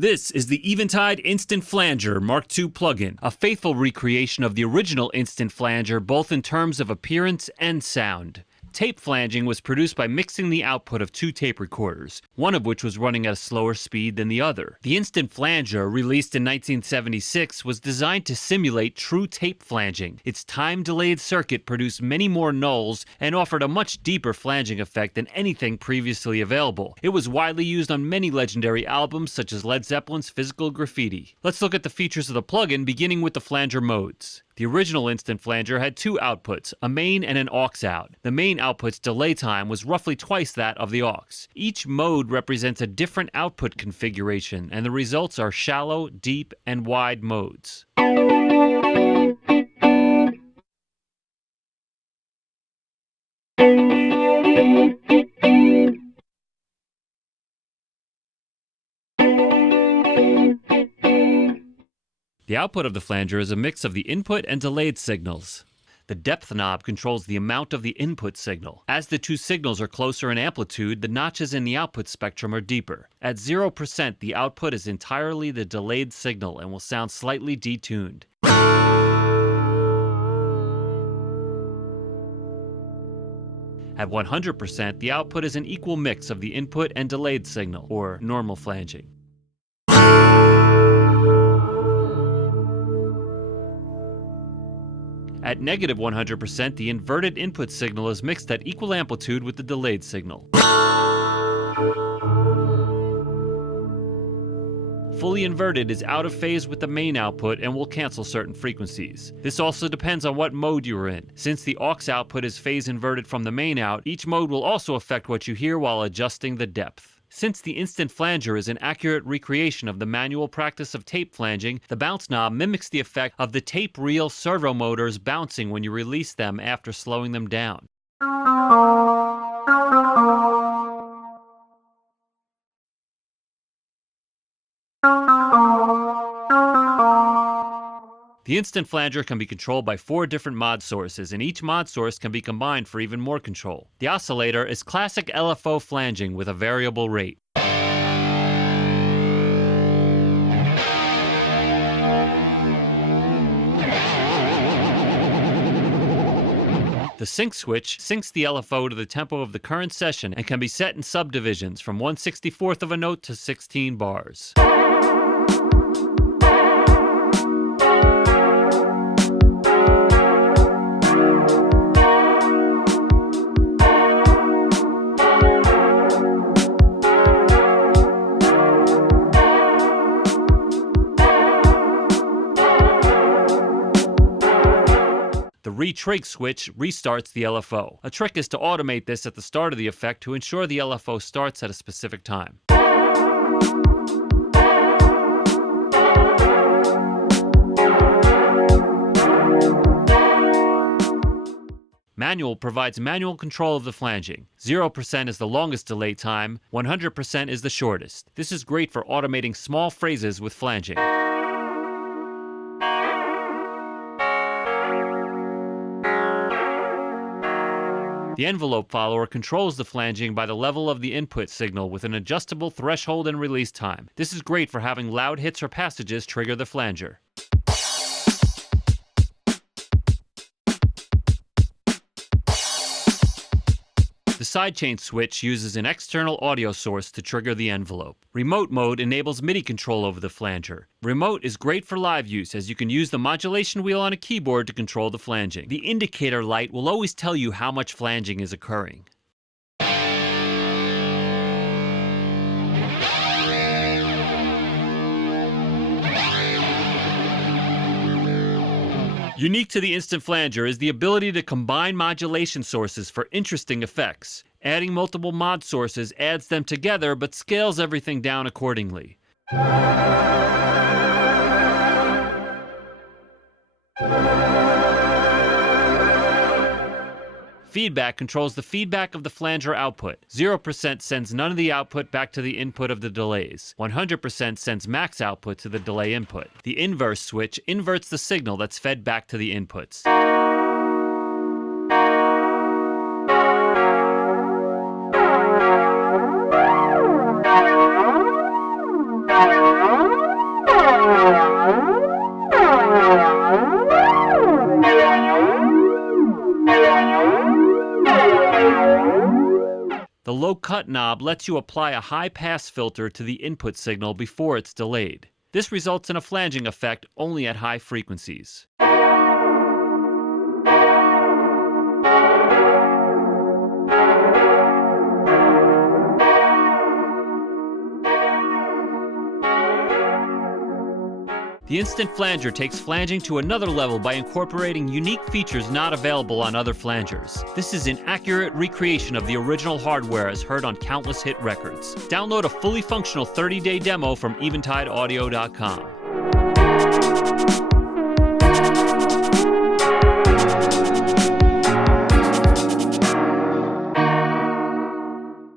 This is the Eventide Instant Flanger Mark II plugin, a faithful recreation of the original Instant Flanger both in terms of appearance and sound. Tape flanging was produced by mixing the output of two tape recorders, one of which was running at a slower speed than the other. The Instant Flanger, released in 1976, was designed to simulate true tape flanging. Its time-delayed circuit produced many more nulls and offered a much deeper flanging effect than anything previously available. It was widely used on many legendary albums such as Led Zeppelin's Physical Graffiti. Let's look at the features of the plugin, beginning with the flanger modes. The original Instant Flanger had two outputs, a main and an aux out. The main output's delay time was roughly twice that of the aux. Each mode represents a different output configuration, and the results are shallow, deep, and wide modes. The output of the flanger is a mix of the input and delayed signals. The depth knob controls the amount of the input signal. As the two signals are closer in amplitude, the notches in the output spectrum are deeper. At 0%, the output is entirely the delayed signal and will sound slightly detuned. At 100%, the output is an equal mix of the input and delayed signal, or normal flanging. At negative 100%, the inverted input signal is mixed at equal amplitude with the delayed signal. Fully inverted is out of phase with the main output and will cancel certain frequencies. This also depends on what mode you are in. Since the aux output is phase inverted from the main out, each mode will also affect what you hear while adjusting the depth. Since the Instant Flanger is an accurate recreation of the manual practice of tape flanging, the bounce knob mimics the effect of the tape reel servo motors bouncing when you release them after slowing them down. The Instant Flanger can be controlled by 4 different mod sources, and each mod source can be combined for even more control. The oscillator is classic LFO flanging with a variable rate. The sync switch syncs the LFO to the tempo of the current session and can be set in subdivisions from 1/64th of a note to 16 bars. The RETRIG switch restarts the LFO. A trick is to automate this at the start of the effect to ensure the LFO starts at a specific time. Manual provides manual control of the flanging. 0% is the longest delay time, 100% is the shortest. This is great for automating small phrases with flanging. The envelope follower controls the flanging by the level of the input signal with an adjustable threshold and release time. This is great for having loud hits or passages trigger the flanger. The sidechain switch uses an external audio source to trigger the envelope. Remote mode enables MIDI control over the flanger. Remote is great for live use as you can use the modulation wheel on a keyboard to control the flanging. The indicator light will always tell you how much flanging is occurring. Unique to the Instant Flanger is the ability to combine modulation sources for interesting effects. Adding multiple mod sources adds them together but scales everything down accordingly. Feedback controls the feedback of the flanger output. 0% sends none of the output back to the input of the delays. 100% sends max output to the delay input. The inverse switch inverts the signal that's fed back to the inputs. The low cut knob lets you apply a high pass filter to the input signal before it's delayed. This results in a flanging effect only at high frequencies. The Instant Flanger takes flanging to another level by incorporating unique features not available on other flangers. This is an accurate recreation of the original hardware as heard on countless hit records. Download a fully functional 30-day demo from EventideAudio.com.